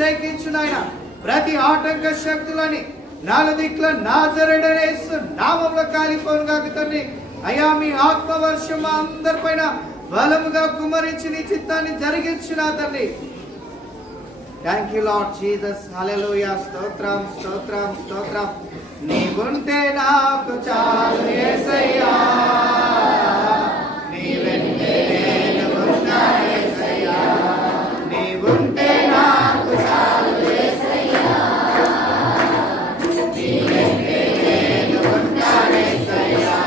అభిషేకించు నాయన. ప్రతి ఆటంక శక్తులని నాలుదిక్కుల నాజరేయుడైన యేసు నామములో కాలిపోను గాక తండ్రి. అయ్యా మీ ఆత్మవర్షం మా అందరిపైన బలముగా కుమ్మరించి నీ చిత్తాన్ని జరిగించునా తండ్రి. Thank you Lord Jesus. Hallelujah. స్తోత్రం స్తోత్రం స్తోత్రం. నీవుంటే నాకు చాలు యేసయ్యా, నీ వెంటే నేను ఉన్నా యేసయ్యా, నీవుంటే నాకు చాలు యేసయ్యా, నీ వెంటే నేను ఉన్నా యేసయ్యా,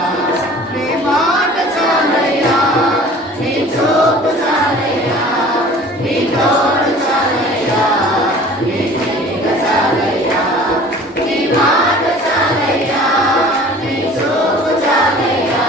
నీ మాట చాలయ్యా, నీ చూపు చాలయ్యా, నీ తోడు చాలయ్యా, నీ నీడ చాలయ్యా, నీ మాట చాలయ్యా, నీ చూపు చాలయ్యా,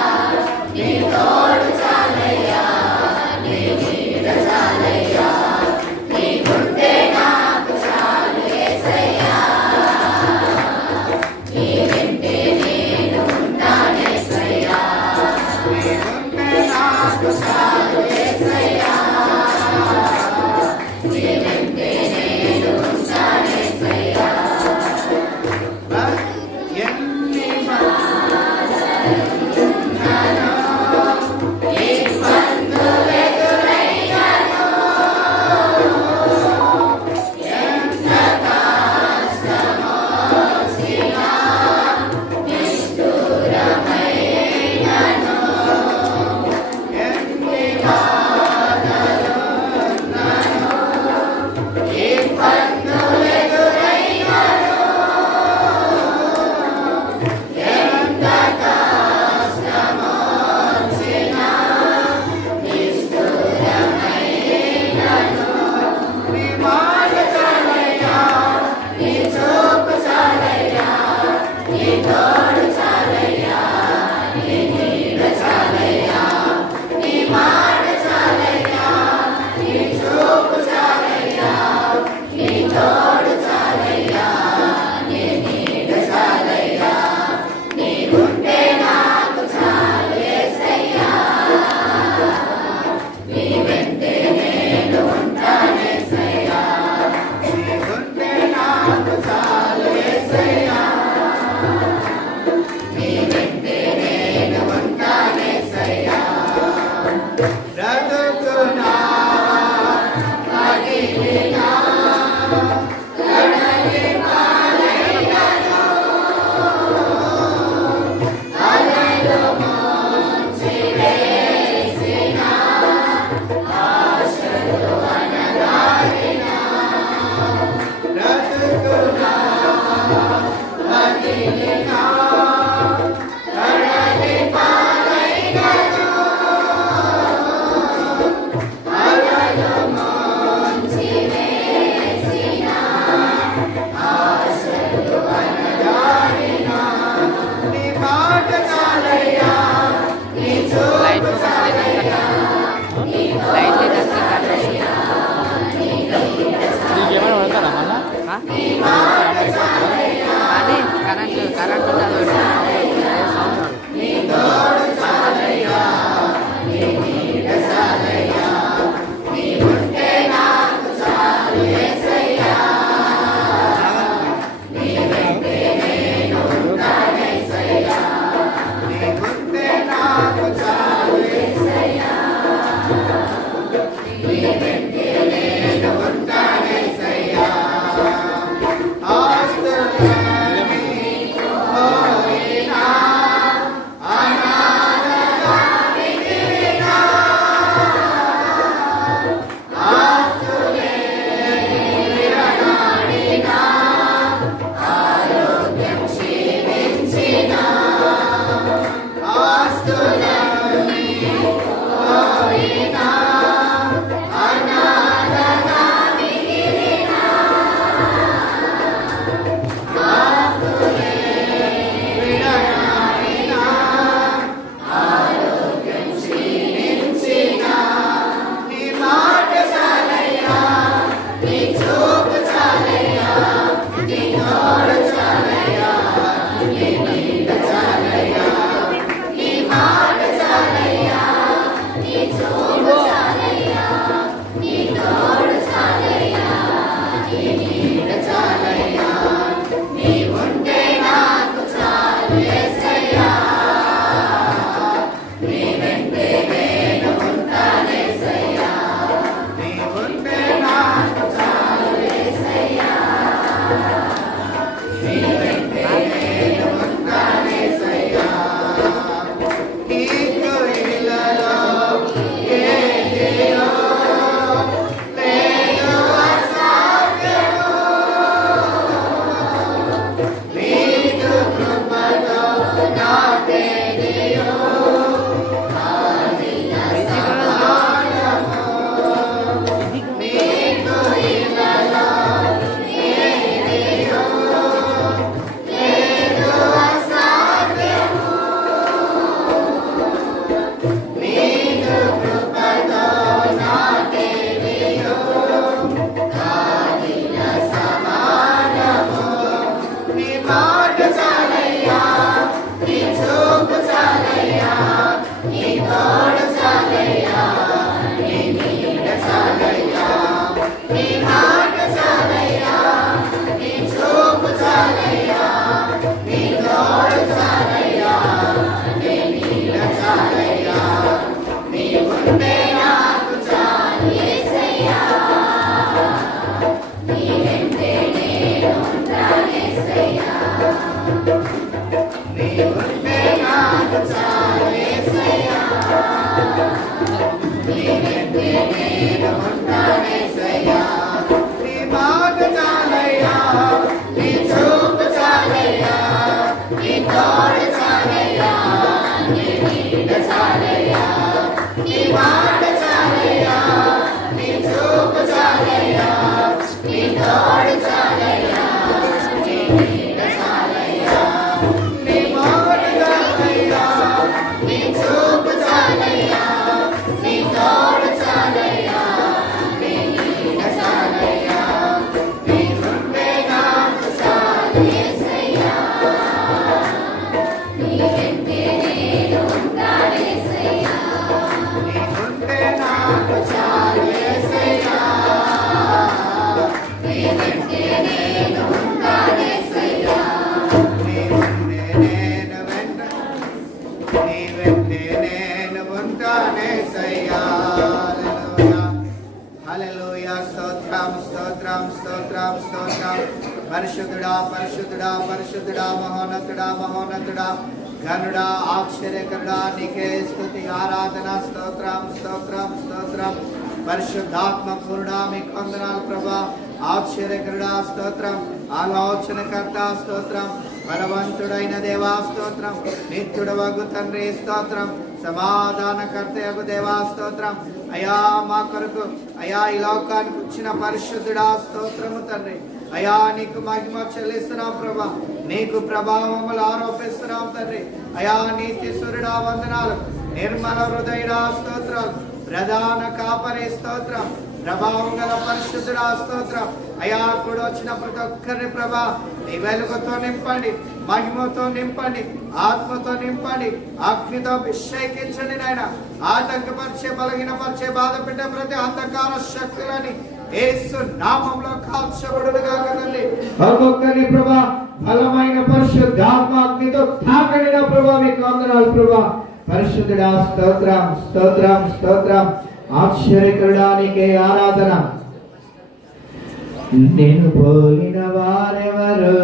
పరిశుద్ధుడా పరిశుద్ధుడా పరిశుద్ధుడా మహోన్నతుడా మహోన్నతుడా ఘనుడా ఆశ్చర్యకరుడా నీకే స్తుతి ఆరాధన స్తోత్రం స్తోత్రం స్తోత్రం పరిశుద్ధాత్మ పూర్ణా మీకు వందనాలు ప్రభా ఆశ్చర్యకరుడా స్తోత్రం ఆలోచనకర్త స్తోత్రం బలవంతుడైన దేవా స్తోత్రం నిత్యుడవగు తండ్రి స్తోత్రం సమాధానకర్తయగు దేవా స్తోత్రం అయా మా కొరకు అయా ఈ లోకానికి వచ్చిన పరిశుద్ధుడా స్తోత్రము తండ్రి అయా నీకు మహిమ చెల్లిస్తున్నాం ప్రభా నీకు ప్రభావములు ఆరోపిస్తున్నాం తండ్రి అయా నీతి సూర్యుడా వందనాలు నిర్మల హృదయుడా స్తోత్రాలు ప్రధాన కాపరి స్తోత్రం ప్రభావం గల పరిశుద్ధుడా స్తోత్రం అయా కూడా వచ్చిన ప్రతి ఒక్కరిని ప్రభా నీ వెలుగుతో నింపండి మహిమతో నింపండి ఆత్మతో నింపండి అగ్నితో అభిషేకించండి నాయన ఆటంకపరిచే బలహీనపరిచే బాధ పెట్టే ప్రతి అంధకార శక్తులని యేసు నామములో కాల్చబడునుగా కదండి ఒక్కొక్కరిని ప్రభా బలమైన పరిశుద్ధాత్మ అగ్నితో తాకండి నా ప్రభా మీకు వందనాలు ప్రభా పరిశుద్ధుడా స్తోత్రం స్తోత్రం స్తోత్రం ఆశ్చర్యకరుడా నీకే ఆరాధన నిన్ను పోలిన వారెవరు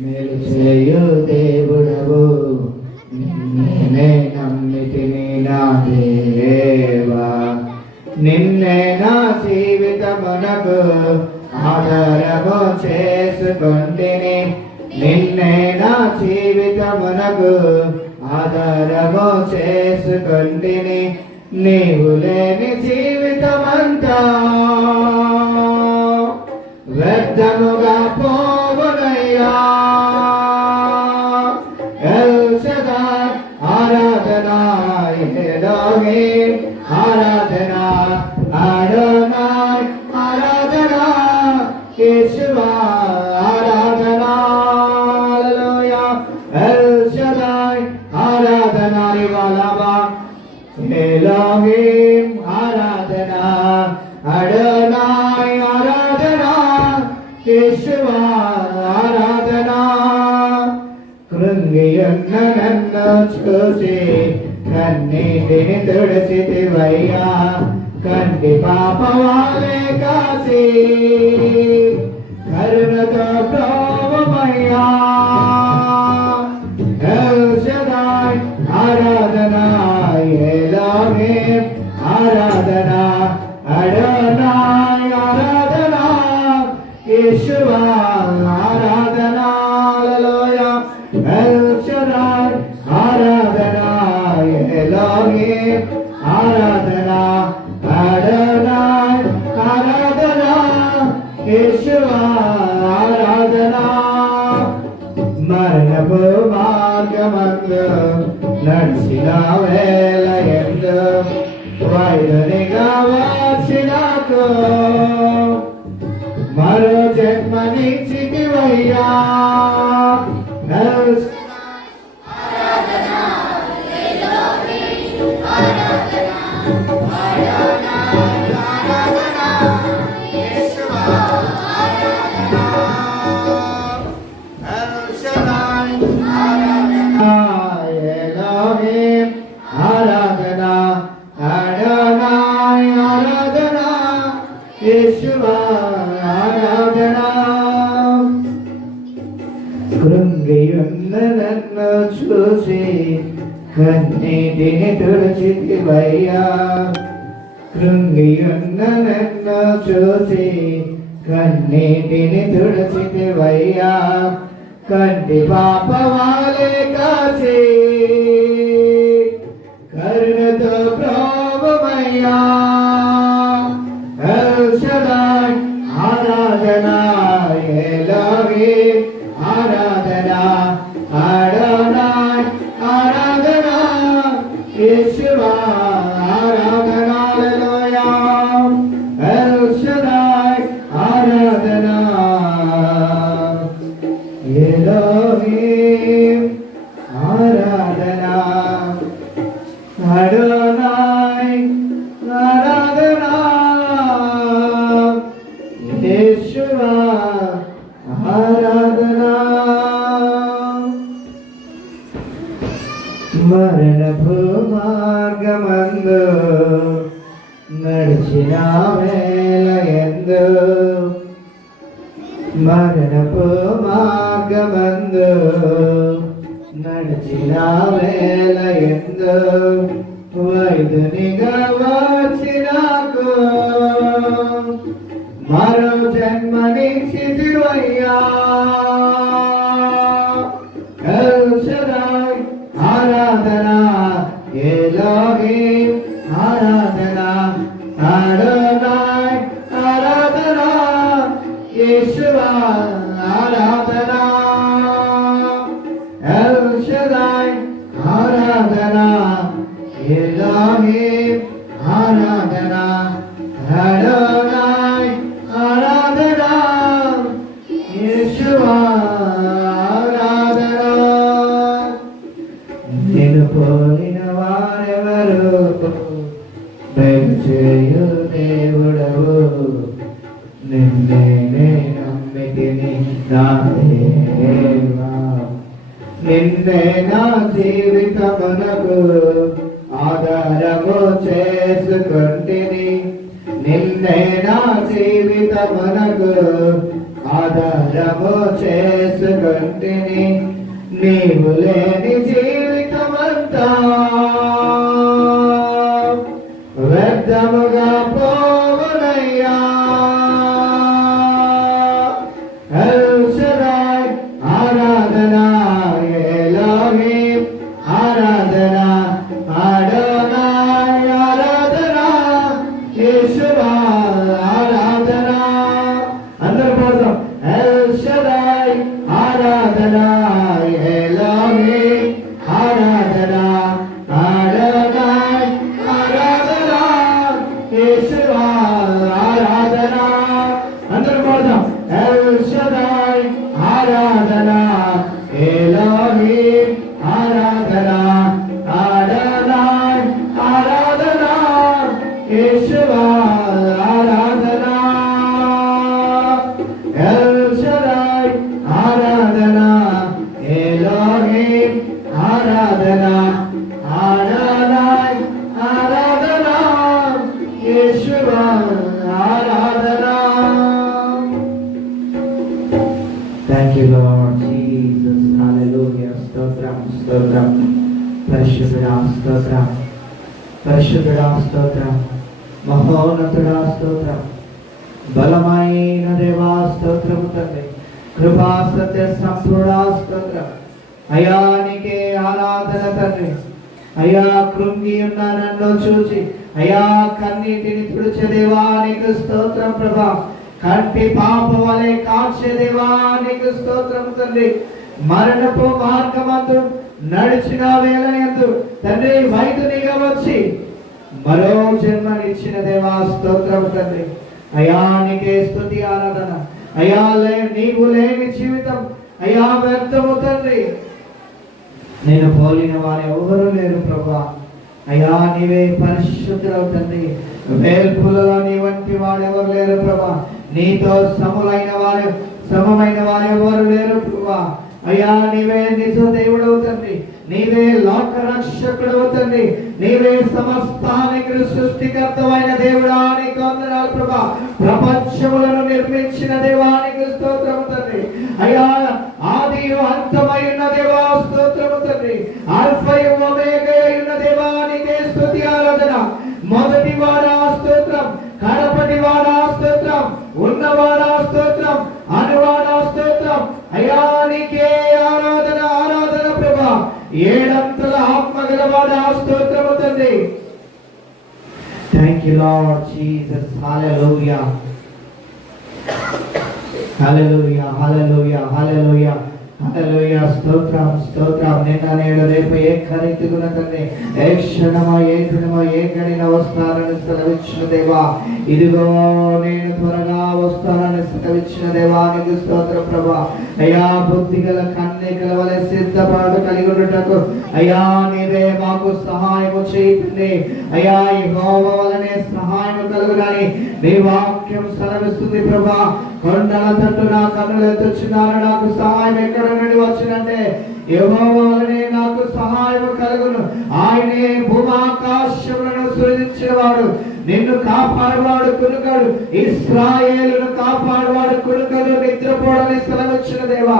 మేలు చేయు దేవుడవు నిన్నే నమ్మితిని నా దేవా నిన్నే నా జీవితమునకు ఆధారము చేసుకొంటిని నిన్నే నా జీవితమునకు ఆధారము చేసుకొంటిని నీవు లేని జీవితమంతా వ్యర్థముగా పోవునయ్యా ఎల్ షదాయ్ ఆరాధనా ఎలోహీం ఆరాధనా అడోనాయ్ ఆరాధనా యేషువా ఆరాధనా హల్లెలూయా ఎల్ షదాయ్ ఆరాధనా రివాలాబా ఎలోహీం ఆరాధనా అడోనాయ్ ఆరాధనా యేషువా ఆరాధనా. కృంగియున్న నన్ను చూసి కన్నీటిని తుడిచితివయ్యా, కంటి పాపవాలే కాసి కరుణతో ప్రోమయ్యా. ఎల్ షదాయ్ ఆరాధనా, ఎలోహిం ఆరాధనా, అడోనాయ్ ఆరాధనా, యేషువా ఆరాధనా. హల్లెలూయా. ఎల్ షదాయ్ ఆరాధనా, ఎలోహిం ఆరాధనా, అడోనాయ్ ఆరాధనా, యేషువా ఆరాధనా. మరణపు మార్గమందు నడిచిన వేళ ఎందు వైద్యునిగా వచ్చినాకు మరో జన్మనిచ్చితివయ్యా. ఎలోహిం ఆరాధనా, అడోనాయ్ ఆరాధనా, యేషువా ఆరాధనా. కృంగియున్న నన్ను చూసి కన్నీటిని తుడిచితివయ్యా, కృంగియున్న నన్ను చూసి కన్నీటిని తుడిచితివయ్యా, కంటి పాపవాలే కాచి కరుణతో ప్రోమయ్యా. ఎల్ షదాయ్ ఆరాధనా, ఎలోహిం ఆరాధనా, అడోనాయ్ ఆరాధనా, యేషువా ఆరాధనా. హల్లెలూయా. ఎల్ షదాయ్ ఆరాధనా, ఎలోహిం ఆరాధనా, అడోనాయ్ ఆరాధనా, యేషువా ఆరాధనా. మరణపు మార్గమందు నడిచిన వేళ ఎందు, మరణపు మార్గమందు నడిచిన వేళ ఎందు వైద్యునిగా వచ్చినాకు మరో జన్మనిచ్చితివయ్యా. ఎల్ షదాయ్ ఆరాధనా, ఎలోహిం ఆరాధనా, అడోనాయ్ ఆరాధనా, యేషువా ఆరాధనా. ఎల్ షదాయ్ ఆరాధనా, ఎలోహిం ఆరాధనా, అడోనాయ్ ఆరాధనా, యేషువా ఆరాధనా. నిన్ను పోలిన వారెవరు, దయచేయు దేవుడవు, నిన్నే నమ్మితిని నా దేవా. నిన్నే నా జీవితమునకు ఆధారము చేసుకొంటిని, నిన్నే నా జీవితమునకు ఆధారము చేసుకొంటిని. నీవు లేని జీవితమంతా వ్యర్థముగా పోవనయ్యా. ఎల్ షదాయ్ ఆరాధనా, ఎలోహిం ఆరాధనా, అడోనాయ్ ఆరాధనా, యేషువా ఆరాధనా. అందరి కోసం ఎల్ షదాయ్ ఆరాధనా, ఎలోహిం ఆరాధనా, అడోనాయ్ ఆరాధనా, స్తోత్రం, పరిశుద్ధుడా స్తోత్రం, మహోన్నతుడా స్తోత్రం, బలమైన దేవా స్తోత్రము తండ్రి, కృపా సత్య సంపూర్ణ స్తోత్రం. అయ్యా నీకే ఆరాధన తండ్రి. అయ్యా కృంగి ఉన్న నన్ను చూచి అయ్యా కన్నీటిని తుడిచే దేవా నీకు స్తోత్రం ప్రభా. కంటి పాప వలె కాచే దేవా నీకు స్తోత్రం తండ్రి. మరణపు మార్గమందు నడిచిన వేళయందు తండ్రి వైద్యునిగా వచ్చి మరో జన్మనిచ్చిన దేవా స్తోత్రం తండ్రి. అయ్యా నీకే స్తుతి ఆరాధన. అయ్యా నీవు లేని జీవితం అయ్యా వ్యర్థము తండ్రి. నేను పోలిన వారు ఎవరు లేరు ప్రభా. అయ్యా నీవే పరిశుద్ధుడవు తండ్రి. వేల్పులలో నీ వంటి వాడు ఎవరు లేరు ప్రభా. నీతో సమమైన వారు ఎవరు లేరు ప్రభా. అయ్యా నీవే నిజ దేవుడవు తండ్రి. నీవే లోక రక్షకుడవు తండ్రి. నీవే సమస్తానికి సృష్టికర్తమైన దేవుడా నీకు వందనాలు ప్రభా. ప్రపంచములను నిర్మించిన దేవానికి స్తోత్రము తండ్రి. అయ్యా ఆది అంతమైన దేవా స్తోత్రము తండ్రి. ఆల్ఫయు ఒమేగాయు దేవానికి స్తుతి ఆరాధన. మొదటి వాడా స్తోత్రం, కడపటి వాడా స్తోత్రం, ఉన్నవాడా స్తోత్రం, అనువాడా స్తోత్రం. అయ్యా నీకే ఆరాధన ఆరాధన ప్రభా. ఏడంతల ఆత్మ గలవాడా స్తోత్రము తండ్రి. Thank you Lord Jesus. Hallelujah hallelujah hallelujah hallelujah hallelujah. స్తోత్రం స్తోత్రం. నిన్న నేడు రేపు ఏకరీతిగా తండ్రి ఏ క్షణమో ఏ దినమో ఏ గడిన వస్తానని సెలవిచ్చిన దేవా. ఇదిగో నేను త్వరగా వస్తానని సెలవిచ్చిన దేవానికి స్తోత్రం ప్రభా. అయ్యా బుద్ధి గల కన్యకల వలె సిద్ధపాటు కలిగి ఉండుటకు అయ్యా నీవే మాకు సహాయము చేయండి. అయ్యా యెహోవా వలనే సహాయము కలుగునని నీ వాక్యం సెలవిస్తుంది ప్రభా. కొండల తట్టు నా కన్నులు ఎత్తుచున్నాను, నాకు సహాయం ఎక్కడ నుండి వచ్చినంటే యెహోవా వలనే నాకు సహాయం కలుగును. ఆయనే భూమాకాశములను సృజించినవాడు. నిన్ను కాపాడువాడు కునుకడు, ఇశ్రాయేలును కాపాడువాడు కునుకడు, నిద్రపోడని సెలవిచ్చిన దేవా.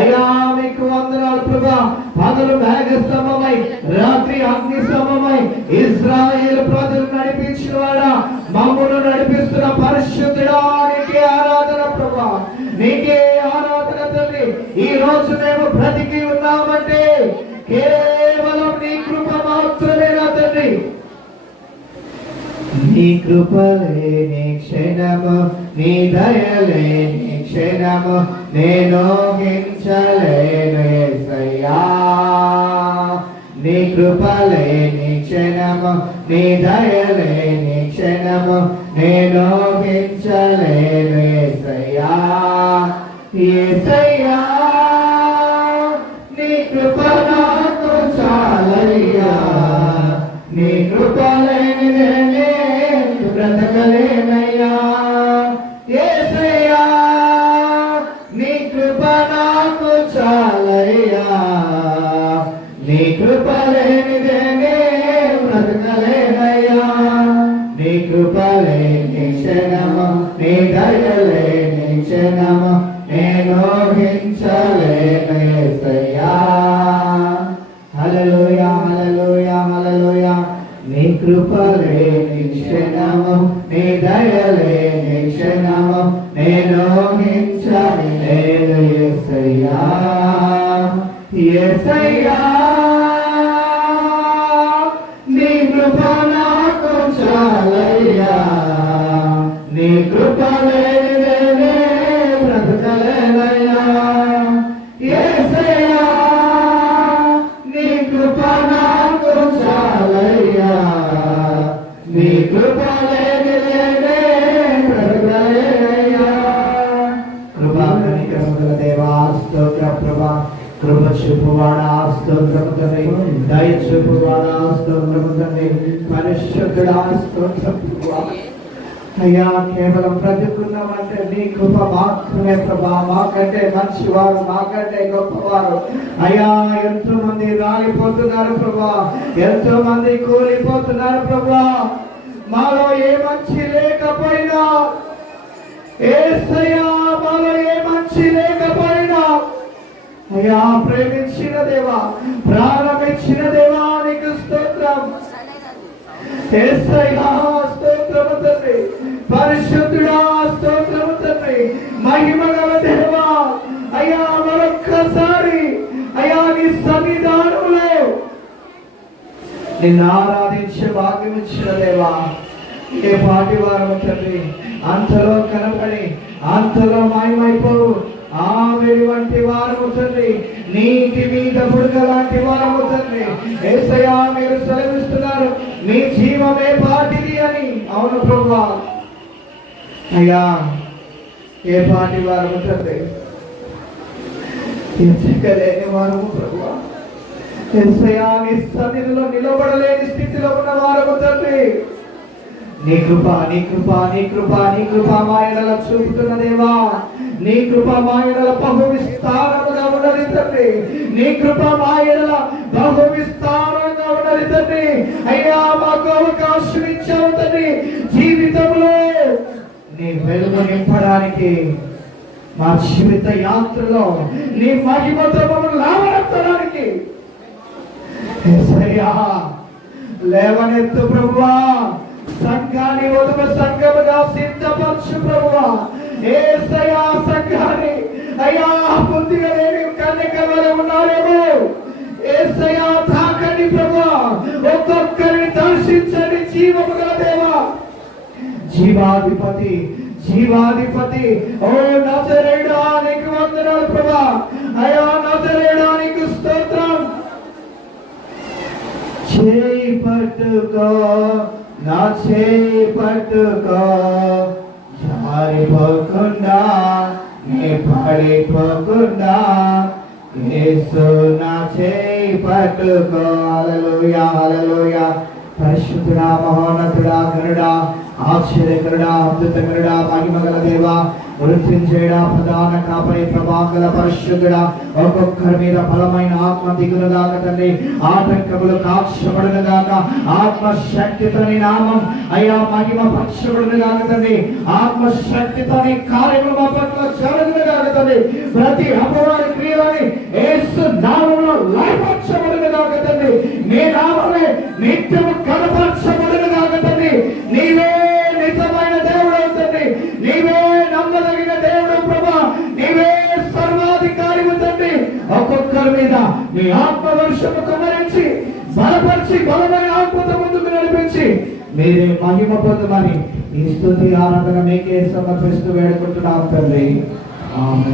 అయ్యా మీకు వందనాలు ప్రభా. పగలు మేఘ స్తంభమై రాత్రి అగ్ని స్తంభమై ఇశ్రాయేలు ప్రజలు నడిపించిన వాడా, మమ్మును నడిపిస్తున్న పరిశుద్ధుడా నీకే ఆరాధన ప్రభా. నీకే ఆరాధన తండ్రి. ఈ రోజు మేము బ్రతికి ఉన్నామంటే కేవలం నీ కృప మాత్రమేనా తండ్రి. నీ కృపలే నీ క్షణము, నీ దయలే నీ క్షణము, నేను హింసలేను యేసయ్యా. నీ కృపలే నీ క్షణము, నీ దయలే నీ క్షణము, నేను హింసలేను యేసయ్యా. యేసయ్యా నీ కృప నాకు చాలయ్యా. నీ కృప లేనిదే బ్రతకలేనయ్యా. యేసయ్యా నీ కృప నాకు చాలయ్యా. నీ కృప లేనిదే బ్రతకలేనయ్యా. నీ కృప లేని క్షణము, నీ దయ లేని క్షణము, నేను హింసలేను యేసయ్యా. హల్లెలూయా హల్లెలూయా హల్లెలూయా. నీ కృప లేని క్షణము, నీ దయ లేని క్షణము, నేను హింసలేను యేసయ్యా. యేసయ్యా నీ కృప నాకు చాలయ్యా. నీ కృప లేనిదే బ్రతకలేనయ్యా. యేసయ్యా నీ కృప నాకు చాలయ్యా. నీ కృప లేనిదే బ్రతకలేనయ్యా. కృపా కనికరముల దేవా స్తోత్ర ప్రభా. కృప చూపువాడా స్తోత్రము తండ్రి. దయ చూపువాడా స్తోత్రము తండ్రి. పరిశుద్ధుడా స్తోత్రం ప్రభా. అయ్యా కేవలం బ్రతుకున్నామంటే నీ కృప మాత్రమే ప్రభా. మాకంటే మంచివారు, మాకంటే గొప్పవారు అయ్యా ఎంతో మంది రాలిపోతున్నారు ప్రభా. ఎంతో మంది కూలిపోతున్నారు ప్రభా. మాలో ఏ మంచి లేకపోయినా యేసయ్యా, మాలో ఏ మంచి లేకపోయినా అయ్యా ప్రేమించిన దేవా, ప్రారంభించిన దేవా నీకు స్తోత్రం. యేసయ్యా స్తోత్రము తండ్రి, పరిశుద్ధుడా స్తోత్రము తండ్రి, మహిమగల దేవా అయ్యా మరొక్కసారి అయ్యా నీ సన్నిధానంలో నిన్ను ఆరాధించే భాగ్యం ఇచ్చిన దేవా. ఏ పాటి వారము తండ్రి, అంతలో కనపడి అంతలో మాయమైపోవు ఆవిరి వంటి వారము తండ్రి, నీటి మీద బుడగ లాంటి వారము తండ్రి. యేసయ్యా మీరు సెలవిస్తున్నారు మీ జీవమే పాటిది అని. అవును ప్రభువా, అయ్యా ఏ పాటి వారము తండ్రి, ఎంచకలేని వారము ప్రభువా. యేసయ్యా నీ సన్నిధిలో నిలబడలేని స్థితిలో ఉన్న వారము తండ్రి. నీ కృప నీ కృప నీ కృప నీ కృప మా ఎడల చూపుతున్న దేవా. నీ కృప మా ఎడల బహు విస్తారముగా ఉన్నది తండ్రి. నీ కృప మా ఎడల బహు విస్తారంగా ఉన్నది తండ్రి. అయ్యా మాకు అవకాశం ఇచ్చావు తండ్రి జీవితంలో నీ వెలుగు నింపడానికి. మా జీవిత యాత్రలో నీ మహిమతో మమ్మల్ని లావనెత్తడానికి యేసయ్యా లేవనెత్తు ప్రభువా. సంఘాన్ని ఉదమ సంఘముగా సిద్ధపరచు ప్రభువా. యేసయ్యా సంఘాన్ని అయ్యా బుద్ధిగా లేని కన్యకల వలె ఉన్నారేమో యేసయ్యా తాకండి ప్రభువా. ఒక్కొక్కరిని దర్శించండి జీవము గల దేవా. జీవాధిపతి జీవాధిపతి ఓ నజరేయుడా నీకు వందనాలు ప్రభువా. అయ్యా నజరేయుడా నీకు స్తోత్రం. చేయి పట్టుకో నా చేయి పట్టుకో, జారిపోకుండా నీ పడిపోకుండా యేసు నా చేయి పట్టుకో. హల్లెలూయా హల్లెలూయా. పరిశుద్ధుడా మహోన్నతుడా గరుడా ఆశ్చర్యకరుడా అద్భుతకరుడా మహిమగల దేవా, వృత్తించేడా ప్రధాన కాపరి ప్రభాకల పరిశుద్ధుడా, ఒక్కొక్కరి మీద బలమైన ఆత్మ దిగులుగాక తండ్రి. ఆటంకములు కాక్షపడునుగాక. ఆత్మశక్తితో నీ నామం అయ్యా మహిమ పక్షపడునుగాక తండ్రి. ఆత్మశక్తితో నీ కార్యములు మా పట్ల జరుగునుగాక తండ్రి. ప్రతి అపవాది క్రియలని యేసు నామములో లయపరచబడునుగాక తండ్రి. నీ నామమే నిత్యము కనపరచబడునుగాక తండ్రి. నీవే నిజమైన దేవుడు తండ్రి. నీవే నమ్మదగిన దేవుడు ప్రభా. నీవే సర్వాధికారి తండ్రి. ఒక్కొక్కరి మీద నీ ఆత్మ వర్షము కుమరించి బలపరిచి బలమైన ఆత్మతో ముందుకు నడిపించి మీరే మహిమ పొందమని ఈ స్తుతి ఆరాధన మీకే సమర్పిస్తూ వేడుకుంటున్నాం తండ్రి. ఆమేన్.